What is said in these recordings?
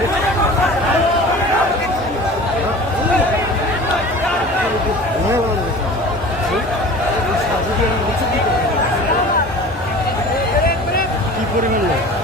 কি পরিমাণ লোক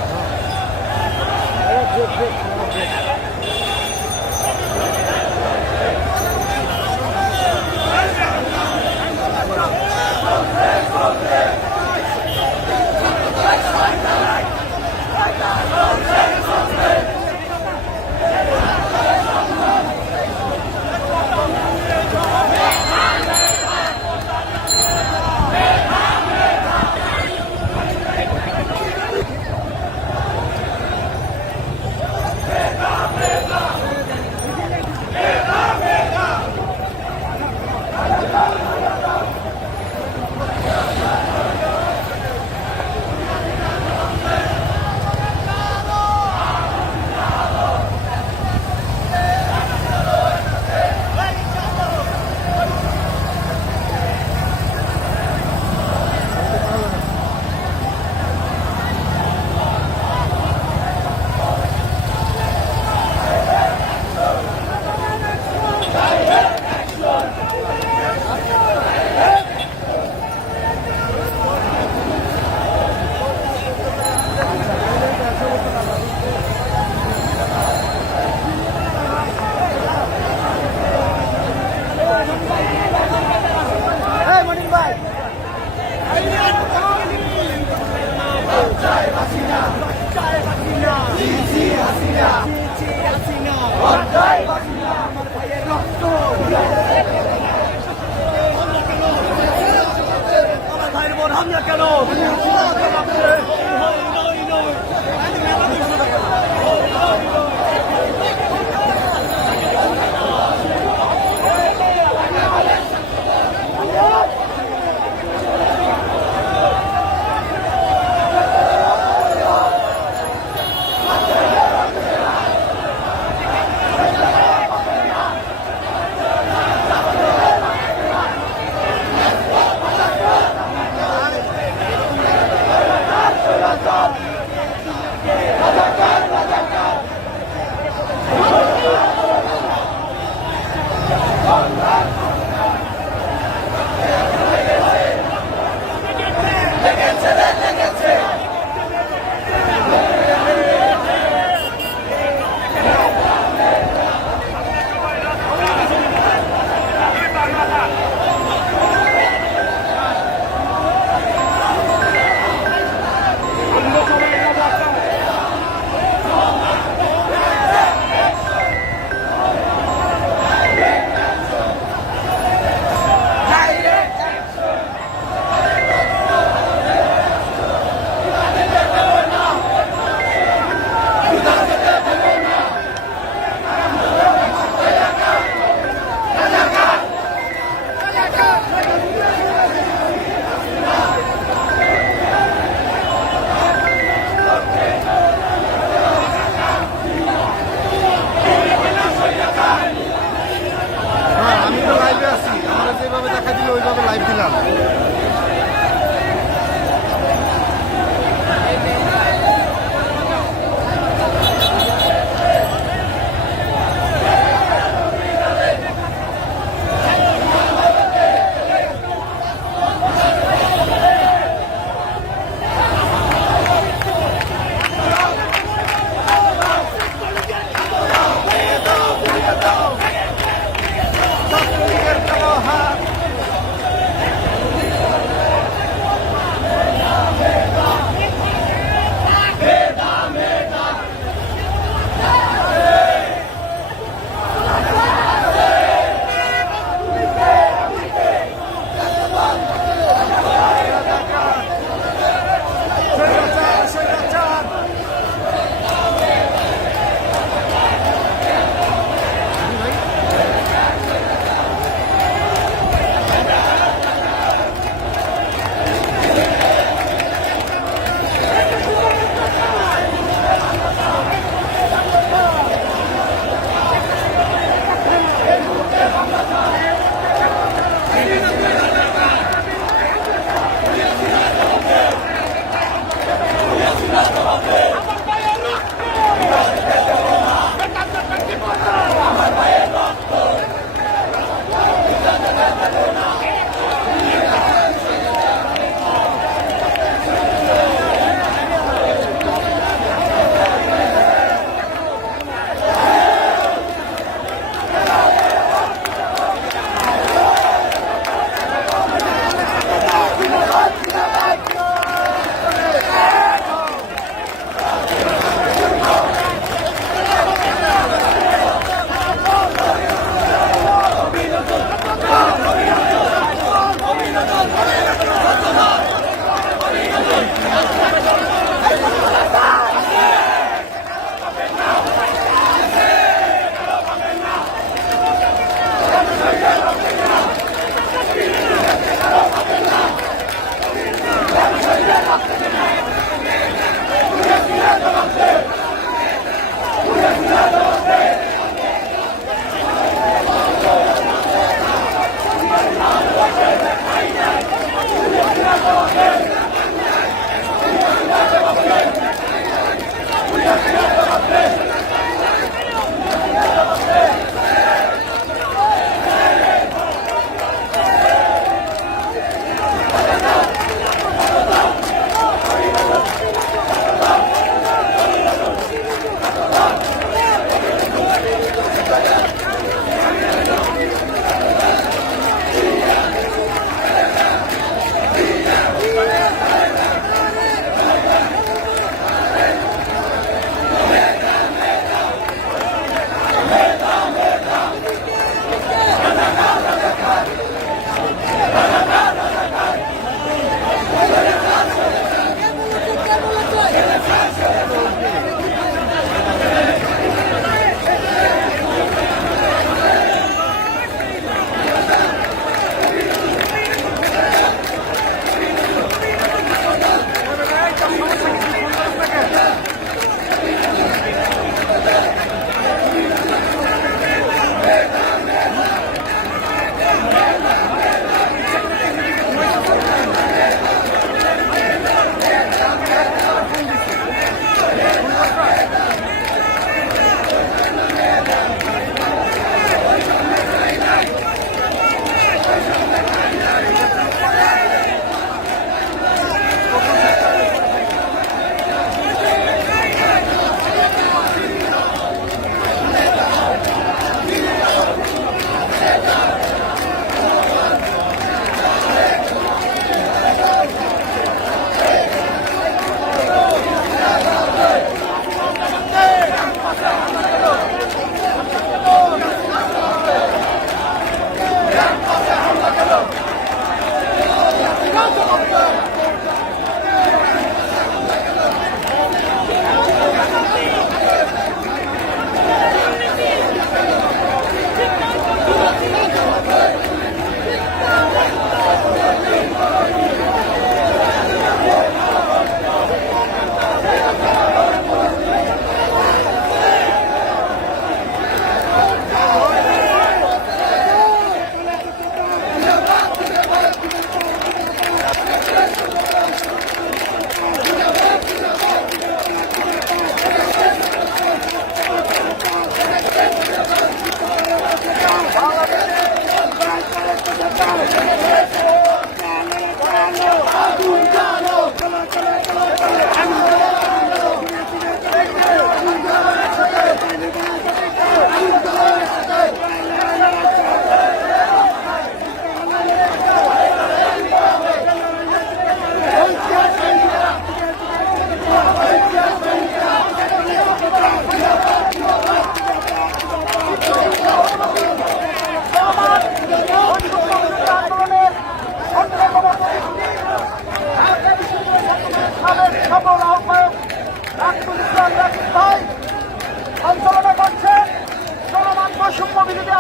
হামলা কেন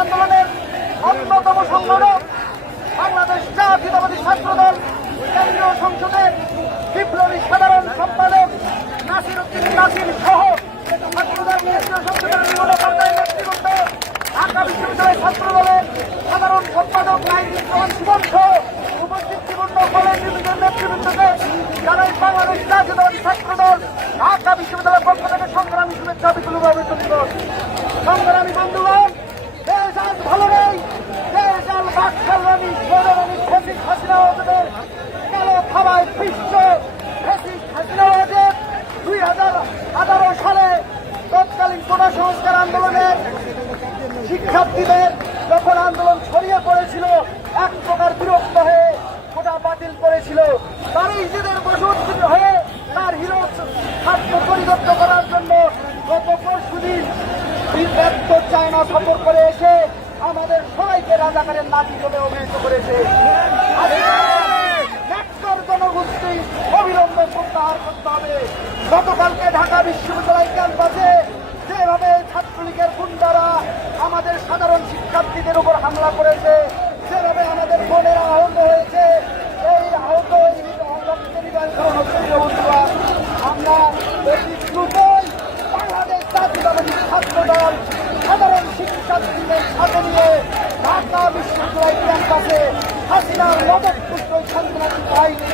আন্দোলনের অন্যতম সংগঠক বাংলাদেশ জাতীয়তাবাদী ছাত্রদল কেন্দ্রীয় সংসদের বিপ্লবী সাধারণ সম্পাদক নাসির উদ্দিন নাসির সহ ছাত্রদল কেন্দ্রীয় সংসদের বিভিন্ন পর্যায়ের নেতৃবৃন্দ, ঢাকা বিশ্ববিদ্যালয় ছাত্রদলের সাধারণ সম্পাদক নাইজির রহমান সুমন সহ উপস্থিত বিভিন্ন কলেজ ইউনিয়নের নেতৃবৃন্দকে জানাই বাংলাদেশ জাতীয়তাবাদী ছাত্রদল ঢাকা বিশ্ববিদ্যালয়ের পক্ষ থেকে সংগ্রামী শুভেচ্ছা বিপ্লবী অভিনন্দন। সংগ্রামী বন্ধুগণ, দেশ আজ ভালো নেই। দেশ আল বাকশালী সৌররানী ফেসিস হাসিনা ওদের কালো খাওয়ায় বিশ্ব ফেসিস হাসিনা ওদের 2018 সালে তৎকালীন কোটা সংস্কার আন্দোলনের শিক্ষার্থীদের যখন আন্দোলন ছড়িয়ে পড়েছিল, এক প্রকার বিরক্ত হয়ে কোটা বাতিল করেছিল। তার নিজেদের বসুদ্ধ হয়ে তার হিরো ছাত্র পরিবর্তন করার জন্য গত পরশুদিন ব্যর্থ চায়না সফর করে এসে আমাদের সবাইকে রাজাকারের নাতি বলে অভিহিত করেছে। জনগোষ্ঠী অবিলম্বে প্রত্যাহার করতে হবে। গতকালকে ঢাকা বিশ্ববিদ্যালয় ক্যাম্পাসে যেভাবে ছাত্রলীগের গুন্ডারা আমাদের সাধারণ শিক্ষার্থীদের উপর হামলা করেছে, যেভাবে আমাদের বোনেরা আহত হয়েছে, এই আহত আমরা অতি দ্রুতই বাংলাদেশ জাতীয়তাবাদী ছাত্রদল সাধারণ শিক্ষার্থীদের সাথে নিয়ে ঢাকা বিশ্ববিদ্যালয় ক্যাম্পাসে হাসিনার মদতপুষ্ট সন্ত্রাসী বাহিনী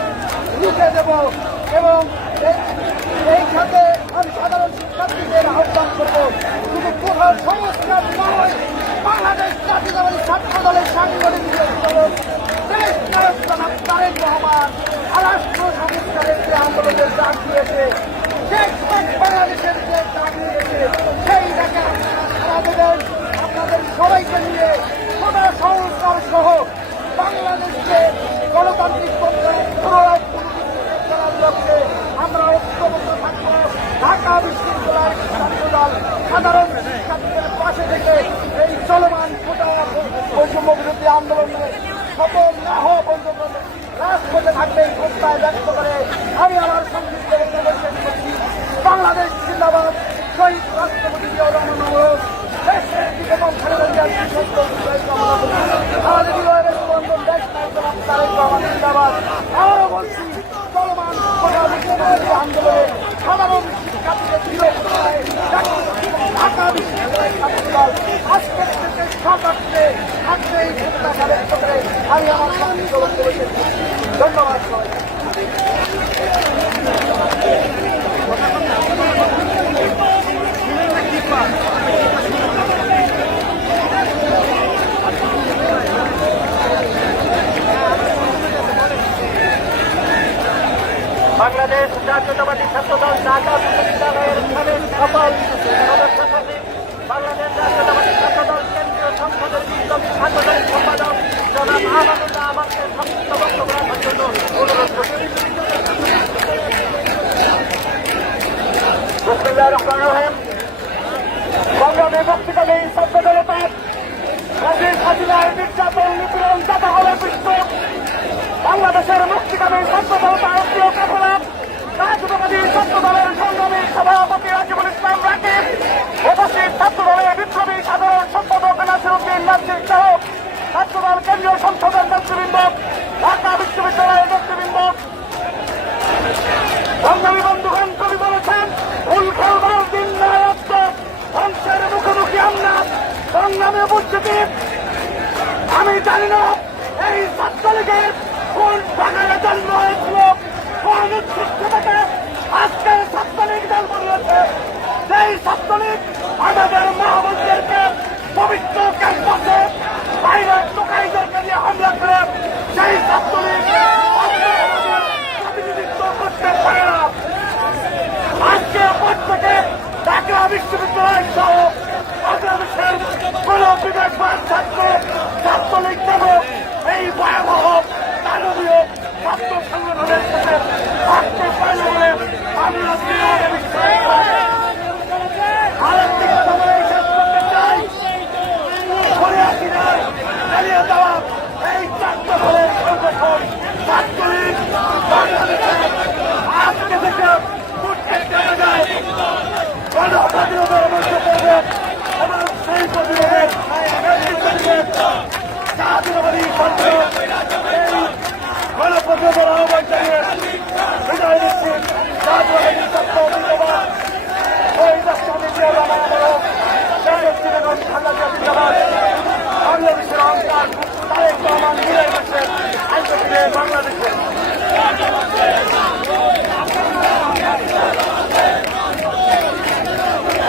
রুখে দেব এবং এই খাতে আমি সাধারণ শিক্ষার্থীদের আহ্বান করব, শুধু কোথাও সংস্কার নয়, বাংলাদেশ জাতীয়তাবাদী ছাত্র দলের সাংগঠনিক দেশ নায়ক জনাব তারেক রহমান রাষ্ট্র সংস্কারের যে আন্দোলনের ডাক দিয়েছে, বাংলাদেশের যে ডাক দিয়েছে, সেই ডাকে আপনারা আপনাদের সবাইকে নিয়ে কোটা সংস্কার সহ বাংলাদেশকে গণতান্ত্রিক পন্থায় পুনরায় করার লক্ষ্যে আমরা ঐক্যবদ্ধ থাকব। ঢাকা বিশ্ববিদ্যালয়ের ছাত্রদল সাধারণ শিক্ষার্থীদের পাশে থেকে এই চলমান কোটা বৈষম্য বিরোধী আন্দোলনে সফল না হওয়া পর্যন্ত রাজপথে থাকবে এই প্রত্যয় ব্যক্ত করে আমি আমার সংক্ষিপ্ত বক্তব্য শেষ করছি। বাংলাদেশ জিন্দাবাদ। শহীদ রাষ্ট্রপতি জিয়াউর রহমান অমর। দেশের দিকে আমাদের বিজয়ের বন্ধন দেশ নায়ক তারেক রহমান জিন্দাবাদ। আবারও বলছি, চলমান কোটা বিশ্ববিদ্যালয় আন্দোলনে সাধারণ শিক্ষার্থীদের ঢাকা বিশ্ববিদ্যালয় ছাত্রদল আজকের থেকে সকালে থাকবে এই প্রত্যাশা ব্যক্ত করে আমি আমার সংক্ষিপ্ত বক্তব্য শেষ করছি। ধন্যবাদ সবাইকে। বাংলাদেশ জাতীয়তাবাদী ছাত্রদল ঢাকা বিশ্ববিদ্যালয়ের সকল সদস্য সচিব, বাংলাদেশ জাতীয়তাবাদী ছাত্রদল কেন্দ্রীয় সংসদের বিপ্লবী ছাত্রদল সম্পাদক জনাব আমানুল্লাহ আমাকে সংক্ষিপ্ত বক্তব্য রাখার জন্য অনুরোধ করছি। সংগ্রামে বক্তৃতাকে ছাত্র জনতার রাজীব হাসিনার নির্যাতন নিপীড়ন যাতা হলে বিশ্ব বাংলাদেশের মুক্তিকামী ছাত্র জনতা প্রিয় কাফেলা জাতীয়তাবাদী ছাত্র দলের সংগ্রামী সভাপতি রাকিবুল ইসলাম রাকিব, উপস্থিত ছাত্র দলের বিপ্লবী সাধারণ সম্পাদক নাসির উদ্দিন নাসির সহ ছাত্রদল কেন্দ্রীয় সংসদের নেতৃবৃন্দ, ঢাকা বিশ্ববিদ্যালয়ের নেতৃবৃন্দ, সংগ্রামী বন্ধুগণ, কবি বলেছেন ভুল খেলবার দিন নয় ধ্বংসের মুখোমুখি আমরা সংগ্রামে উপস্থিতি। আমি জানি না এই ছাত্রলীগের কোন বাগানে জন্ম হয়েছিল, কোন উৎসিষ্ট থেকে আজকের ছাত্রলীগ দল বানিয়েছে। সেই ছাত্রলীগ আমাদের মহাবন্ধুদেরকে পবিত্র ক্যাম্পাসে বাইরে টোকাইদেরকে নিয়ে হামলা করে সেই ছাত্রলীগ প্রতিনিধিত্ব করতে পারে না। আজকে পর থেকে ঢাকা বিশ্ববিদ্যালয় সহ বাংলাদেশের কোন বিবেকবান ছাত্রলীগ দেব এই ভয়াবহ দানবীয় ছাত্র সংগঠনের সাথে থাকতে পারলে বলে আমরা আরেকটি কথা বলে শেষ করতে জাতীয়তাবাদী ছাত্র এই গণপ্রতিরোধের আহ্বান জানিয়ে বিদায় নিচ্ছি। জাতীয়তাবাদী ছাত্র জিন্দাবাদ, ওই রাষ্ট্রপতি জিয়া রহমান জিন্দাবাদ, বাংলাদেশের অহংকার তারেক রহমান বিদায় করছেন আইনজীবী বাংলাদেশে।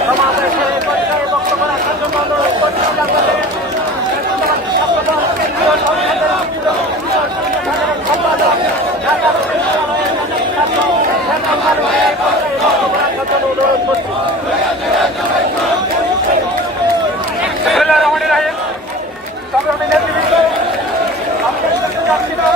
সমাবেশের পর্যায়ে বক্তব্য রাখার জন্য অনুরোধ করছি সংগ্রামী নেতৃবৃন্দ, আমরা যাচ্ছি না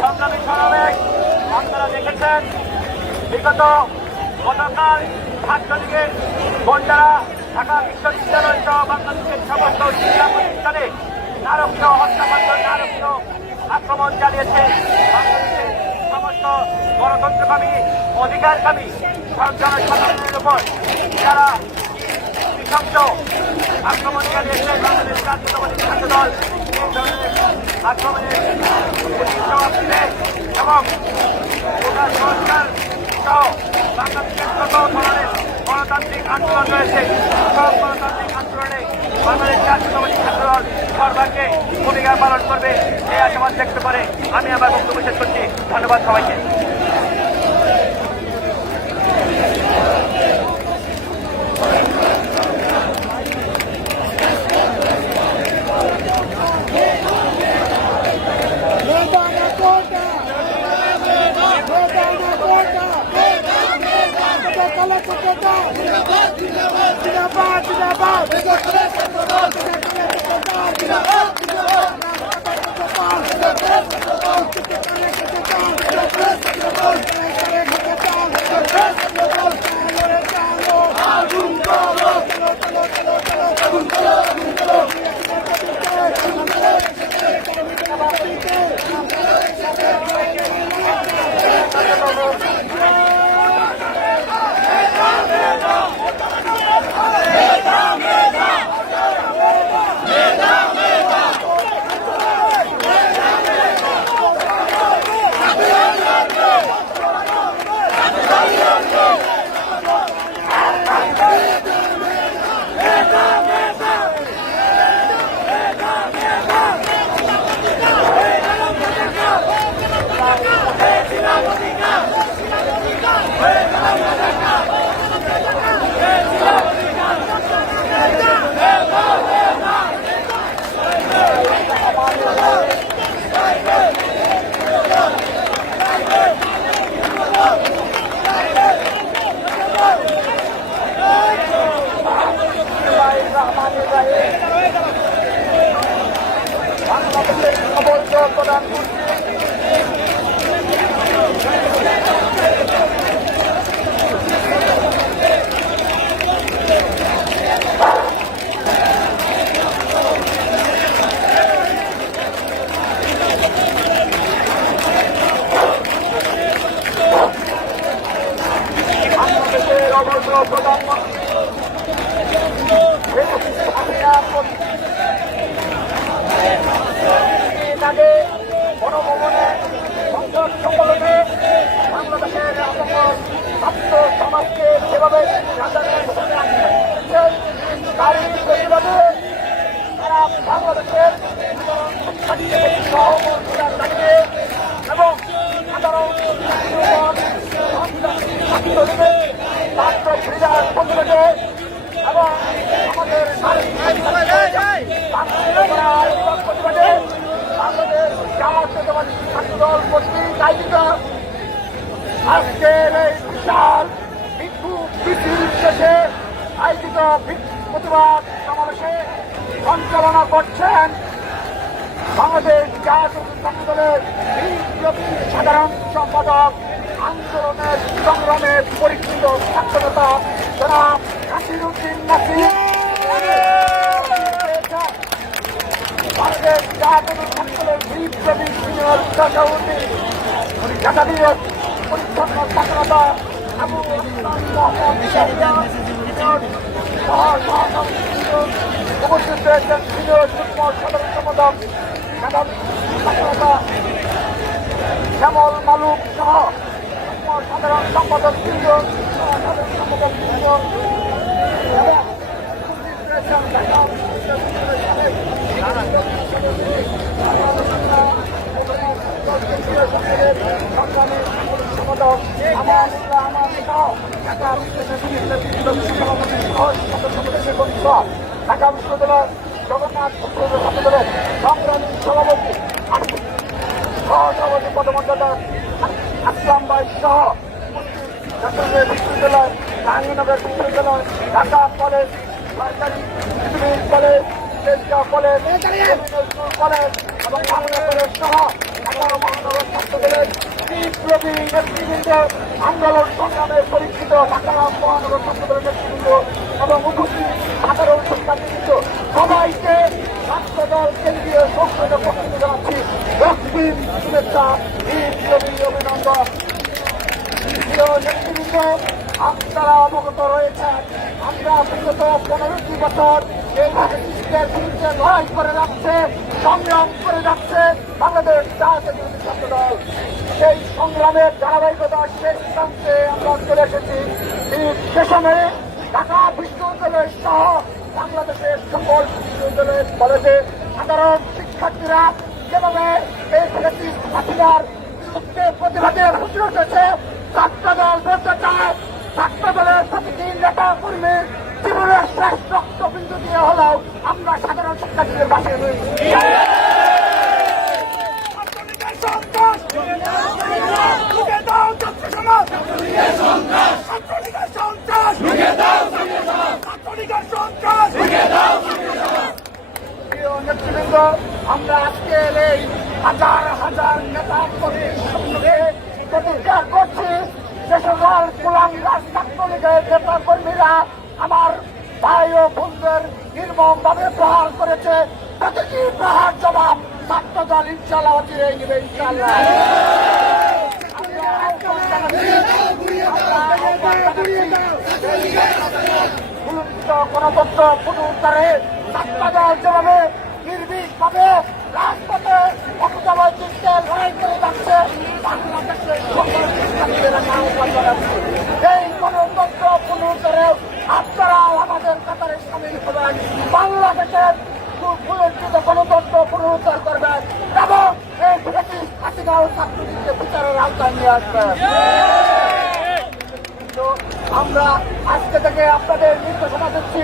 সংগ্রামী সমাবেশ আপনারা দেখেছেন। বিগত গতকাল ছাত্রলীগের গুন্ডারা ঢাকা বিশ্ববিদ্যালয় সহ বাংলাদেশের সমস্ত শিক্ষা প্রতিষ্ঠানে নারকীয় হত্যাকাণ্ড, নারকীয় আক্রমণ চালিয়েছে। বাংলাদেশের সমস্ত গণতন্ত্রকামী, অধিকারকামী জনসাধারণের উপর যারা নৃশংস আক্রমণ চালিয়েছে, বাংলাদেশ জাতীয়তাবাদী ছাত্র দল এই ধরনের আক্রমণের জবাব দিবে এবং গোটা সংস্কার সহ বাংলাদেশের যত ধরনের গণতান্ত্রিক আন্দোলন রয়েছে সব গণতান্ত্রিক আন্দোলনে বাংলাদেশ জাতীয়তাবাদী ছাত্র দল সরকারকে ভূমিকা পালন করবে এই আশাবাদ ব্যক্ত করে আমি আমার বক্তব্য শেষ করছি। ধন্যবাদ সবাইকে। Zindabad! বাংলাদেশের অবৈধ প্রধানমন্ত্রী গণভবনে সংসদ সম্মেলনে বাংলাদেশের ছাত্র সমাজকে যেভাবে তারই প্রতিবাদে তারা বাংলাদেশের সহমর্মীরা দাঁড়িয়ে এবং সাধারণ ছাত্র ক্রীড়ার পরিবেশে এবং আমাদের প্রতিবাদে বাংলাদেশ জাতীয়তাবাদী ছাত্রদল কর্তৃক আয়োজিত আজকের এই বিশাল বিক্ষোভ মিছিল শেষে আয়োজিত প্রতিবাদ সমাবেশে সঞ্চালনা করছেন বাংলাদেশ জাতীয় ছাত্রদলের বিপ্লবী সাধারণ সম্পাদক আন্দোলনের সংগ্রামে পরিচিত ছাত্রনেতা জনাব নাসিরউদ্দিন নাসির। বাংলাদেশ জাতীয় ছাত্রদলের বিপ্লবী সিনিয়র সভাপতি জাতীয় পরিচ্ছন্ন ছাত্রনেতা আবু উপস্থিত রয়েছেন সিনিয়র যুগ্ম সাধারণ সম্পাদক ছাত্রনেতা শ্যামল মালুক সহ সাধারণ সম্পাদক সিনিয়র সাধারণ সম্পাদক সিনিয়র ঢাকা বিশ্ববিদ্যালয় জগন্নাথ ছাত্রদলের সংগ্রামী সভাপতি সহসভাপতি পদমর্যাদা আসলাম ভাই সহ চট্টগ্রাম বিশ্ববিদ্যালয়, জাহাঙ্গীরনগর বিশ্ববিদ্যালয়, ঢাকা কলেজ, সরকারি engineering college, college, school college এবং বাংলা কলেজ সহ ঢাকা মহানগর ছাত্রদলের বিপ্লবী নেতৃবৃন্দ, আন্দোলন সংগ্রামে পরিচিত ঢাকা মহানগর ছাত্রদলের নেতৃবৃন্দ এবং উপস্থিত সাধারণ শিক্ষার্থীবৃন্দ সবাইকে ছাত্রদল কেন্দ্রীয় সংসদের পক্ষ থেকে জানাচ্ছি রক্তিম শুভেচ্ছা, বিপ্লবী অভিনন্দন। নেতৃবৃন্দ, আপনারা অবগত রয়েছেন আমরা বিগত 15টি বছর এই ব্রিটিশদের বিরুদ্ধে লড়াই করে যাচ্ছে, সংগ্রাম করে যাচ্ছে বাংলাদেশ জাতীয়তাবাদী ছাত্রদল। সেই সংগ্রামের ধারাবাহিকতা শেষ প্রান্তে আমরা চলে এসেছি। সেশনে ঢাকা বিশ্ববিদ্যালয় সহ বাংলাদেশের সকল বিশ্ববিদ্যালয়ের কলেজে সাধারণ শিক্ষার্থীরা যেভাবে এই হাসিনার প্রতিবাদে ফুটে উঠেছে, ছাত্রদল বলতে চায় ছাত্রদলের প্রতিটি নেতা কর্মী জীবনের শেষ রক্তবিন্দু দিয়ে হলেও আমরা সাধারণ শিক্ষার্থীদের পাশে রয়েছি। নেতৃবৃন্দ, আমরা আজকের এই হাজার হাজার নেতা কর্মীর সঙ্গে প্রতিজ্ঞা করছি যে সকল কুলাঙ্গার ছাত্রলীগের নেতা কর্মীরা আমার ভাই ও বোনদের নির্মমভাবে প্রহার করেছে, প্রতিটি প্রহার জবাব ছাত্রদল ইনশাল্লাহ অচিরেই নেবে। ইনশাল্লাহ গণতন্ত্র পুনরুদ্ধারে ছাত্রদল যেভাবে নির্ভীকভাবে রাজপথে অপরাজনীতিতে লড়াই করে যাচ্ছে, বাংলাদেশের সকল শিক্ষার্থীরা এই গণতন্ত্র পুনরুদ্ধারে আপনারা আমাদের কাতারে সামিল হবেন, বাংলাদেশের পুনরুদ্ধারিত গণতন্ত্র পুনরুদ্ধার করবেন এবং এই ব্রিটিশ হাসিনা ও ছাত্রলীগকে বিচারের আওতায় নিয়ে আসবেন। আমরা আজকে থেকে আপনাদের নির্দেশনা দিচ্ছি,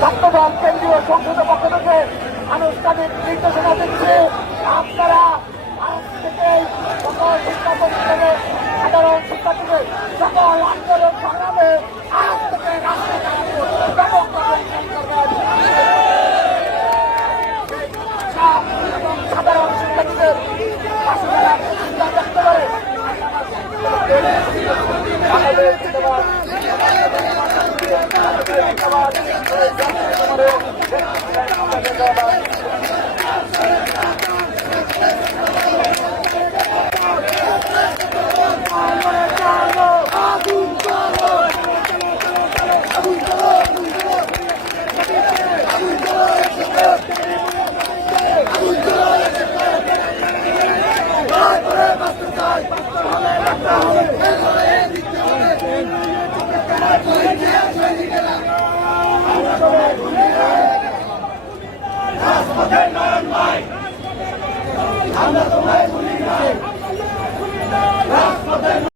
ছাত্রদল কেন্দ্রীয় সংসদের পক্ষ থেকে আনুষ্ঠানিক নির্দেশনা দিচ্ছি, আপনারা আজ থেকে সকল শিক্ষা প্রতিষ্ঠানে সাধারণ শিক্ষার্থীদের সকল আন্দোলন সংগ্রামে আজ থেকে সাধারণ শিক্ষার্থীদের পাশে চিন্তা করতে পারে আমাদের আমরা তোমায় ভুলি নাই।